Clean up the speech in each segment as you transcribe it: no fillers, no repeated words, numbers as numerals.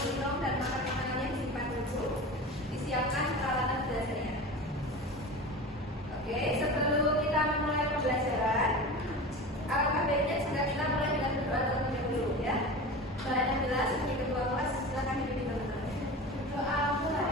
minum dan makan makanannya disimpan dulu. Disiapkan peralatan belajarnya. Oke, sebelum kita memulai pembelajaran, alangkah baiknya jika kita mulai dengan berdoa terlebih dahulu ya. Doa yang jelas sebagai ketua kelas, silakan dipimpin teman-teman. Doa mulai.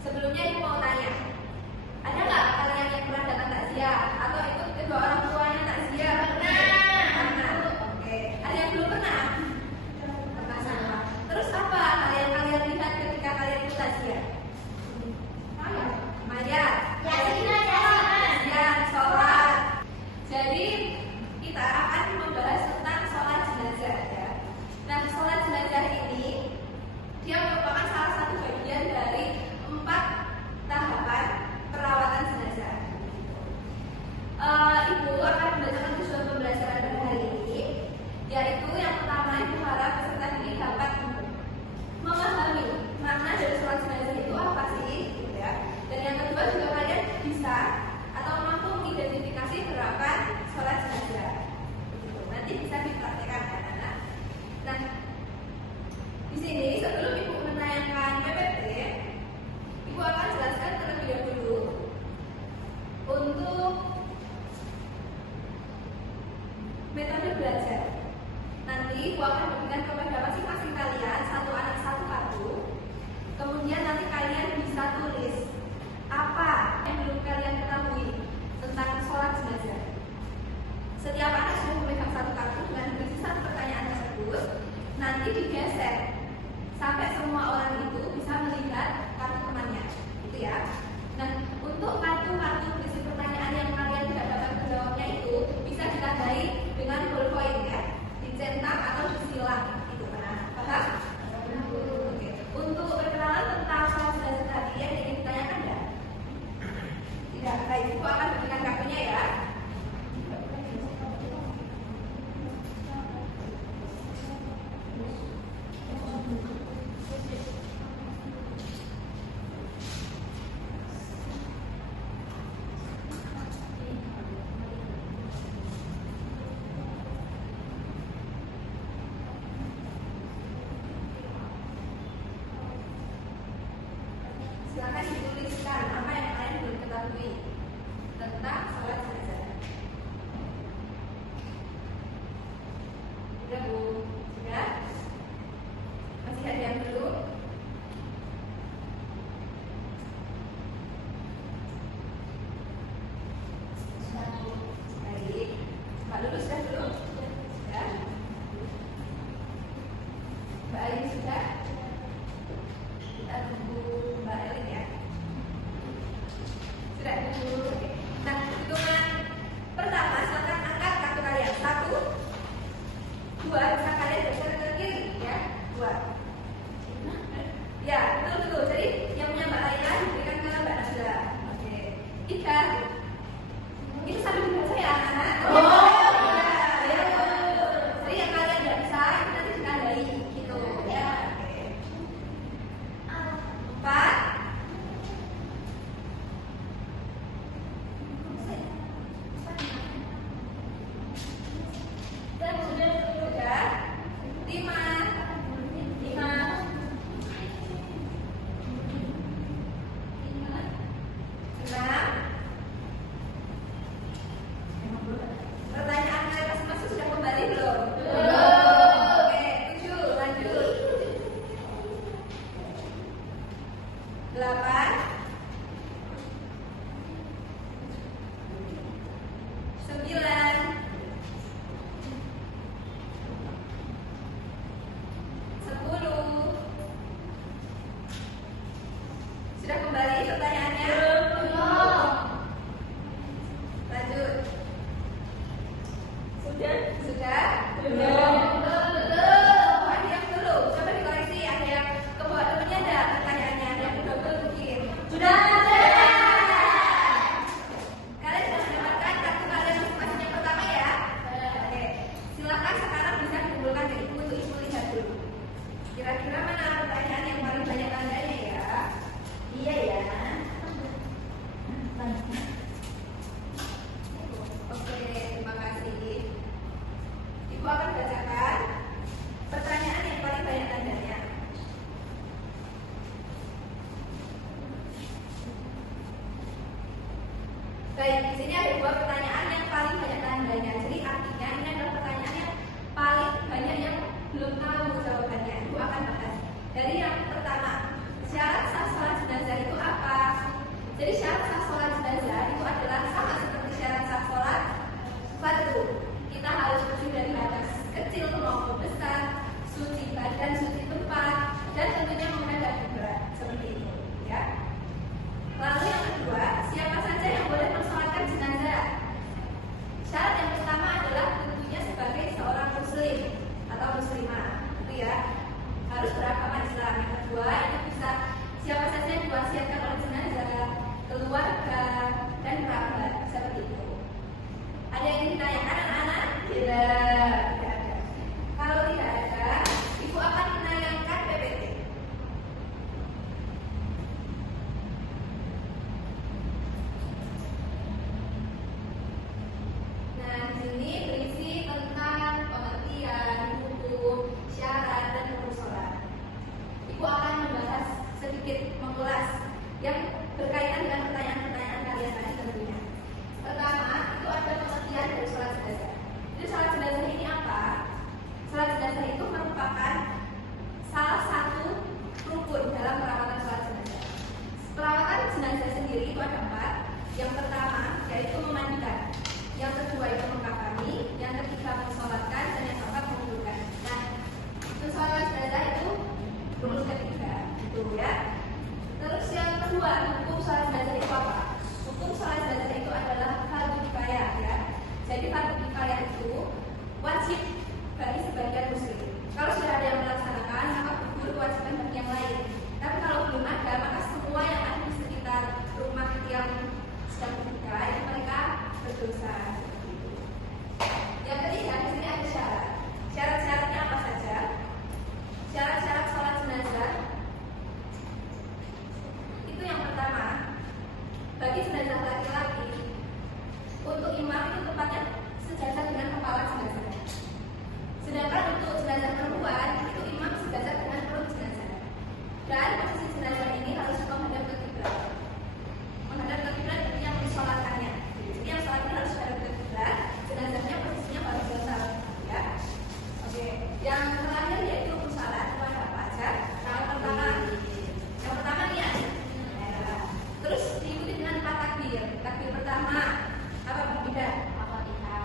Sebelumnya ibu mau tanya, ada nggak kalian yang pernah datang takziah atau ikut kedua orang tuanya takziah? Pernah. Oke. Ada yang belum pernah? Pernah sama. Terus apa kalian lihat ketika kalian ikut takziah? Mayat. Ya, sholat. Jadi kita akan membahas tentang sholat jenazah ya. Nah, sholat jenazah ini dia merupakan salah satu bagian dari 4 tahapan perawatan jenazah. Ibu akan membacakan tujuan pembelajaran pada hari ini, yaitu yang pertama ibu harap peserta ini dapat memahami makna dari sholat jenazah itu apa sih, gitu ya. Dan yang kedua juga kalian bisa atau mampu mengidentifikasi gerakan sholat jenazah. Gitu. Nanti bisa dipraktikkan anak-anak. Nah, di sini sebelum ibu menayangkan PPT, ibu akan jelaskan terlebih dahulu untuk metode belajar. Nanti ibu akan berikan kepada masing-masing kalian satu anak satu kartu. Kemudian nanti kalian bisa tulis apa yang belum kalian ketahui tentang sholat jenazah. Setiap anak sudah memegang satu kartu dengan berisi satu pertanyaan tersebut. Nanti digeser sampai semua orang itu bisa melihat kartu temannya, gitu ya. Nah, untuk kartu-kartu berisi pertanyaan yang kalian tidak dapat menjawabnya itu bisa ditandai dengan ballpoint ya, dicetak atau disilang, gitu kan? Paham? Oke. Untuk perkenalan tentang sholat jenazah tadi yang ingin ditanyakan enggak? Tidak. Baik, ibu akan berikan kartunya ya. Silakan dituliskan apa yang kalian belum ketahui tentang sholat jenazah. Sudah Bu? Sudah? Masih ada yang belum? Baik. Mbak Lulu sudah belum? Sudah? Mbak Ayu sudah? Kita tunggu Mbak Elin ya. Sudah dulu. Nah, hitungan pertama silakan angkat kartu kalian. 1, 2, bisa kalian geser ke kiri ya. 2. Ya, betul. Jadi yang punya Mbak Laila diberikan ke Mbak Nasila. Oke. 3. Itu sambil dibaca ya anak-anak. Jadi yang kalian tidak bisa itu nanti ditandai gitu ya. Oke. 4. Oke, terima kasih. Ibu akan bacakan pertanyaan yang paling banyak tandanya. Baik, di sini ada dua pertanyaan yang paling banyak tandanya. Jadi artinya ini adalah pertanyaan yang paling banyak yang belum tahu jawabannya. Ibu akan bahas. Dari yang pertama, syarat sah sholat jenazah itu apa? Jadi syarat sah sholat jenazah itu adalah sama seperti syarat sah sholat fardu. Kita harus bersih dari hadas kecil maupun besar, suci badan, suci tempat, dan tentunya menghadap kiblat seperti itu, ya. Lalu yang kedua, siapa saja yang boleh mensolatkan jenazah? Syarat yang pertama adalah tentunya sebagai seorang muslim atau muslimah, itu ya, harus beragama Islam. Yang kedua, itu bisa siapa saja yang diwasiatkan oleh jenazah, keluarga, dan kerabat, seperti itu. Ada yang ingin ditanyakan anak-anak? Tidak ada. Kalau tidak ada, ibu akan menayangkan PPT. Nah, di sini berisi tentang pengertian, hukum, syarat, dan rukun sholat. Ibu akan membahas sedikit, mengulas yang berkaitan dengan pertanyaan-pertanyaan kalian tadi tentunya. Pertama, itu ada pengertian dari sholat jenazah. Jadi sholat jenazah ini apa? Sholat jenazah itu merupakan salah satu rukun dalam perawatan sholat jenazah. Perawatan jenazah sendiri itu ada 4. Yang pertama yaitu memandikan, yang kedua itu mengkafani, yang ketiga mensolatkan, dan yang keempat menguburkan. Nah, itu sholat jenazah itu rukun ketiga, gitu ya. Terus yang kedua, hukum sholat jenazah itu apa? Hukum sholat jenazah itu adalah fardu kifayah, ya. Jadi fardu kifayah itu wajib bagi sebagian muslim. Kalau sudah ada yang melaksanakan, maka gugur kewajiban bagi yang lain. Tapi kalau belum ada, maka semua yang ada di sekitar rumah yang sedang berduka itu mereka berdosa. Yang ketiga, di sini ada syarat. Syarat-syaratnya apa saja? Syarat-syarat sholat jenazah itu yang pertama, bagi jenazah laki-laki, untuk imam itu tempatnya sejajar dengan kepala jenazah. Sedangkan untuk jenazah perempuan itu imam sejajar dengan perut jenazah. Dan posisi jenazah ini harus menghadap ke kiblat. Menghadap ke kiblat tentunya mensolatkannya. Jadi yang sholatnya harus menghadap ke kiblat, jenazahnya posisinya harus bersala, ya. Oke. Yang terakhir yaitu rukun salat. Itu ada apa aja? Yang pertama niat. Terus diikuti dengan 4 takbir. Takbir pertama apa berbeda? Al-Fatihah.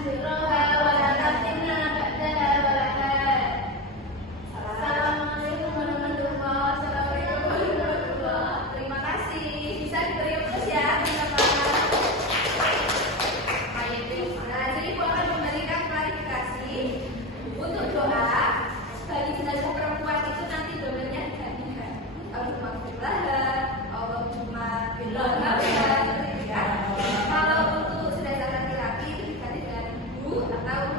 نحشرها ولا نفتنا بعدها ولها. Assalamualaikum warahmatullahi wabarakatuh. Terima kasih. Bisa diberi terus ya teman-teman. Nah, jadi Ibu akan memberikan klarifikasi untuk doa bagi jenazah perempuan itu nanti doanya digantikan. Allahumma Allahumma billah. Kalau untuk jenazah laki-laki diganti dengan ibu atau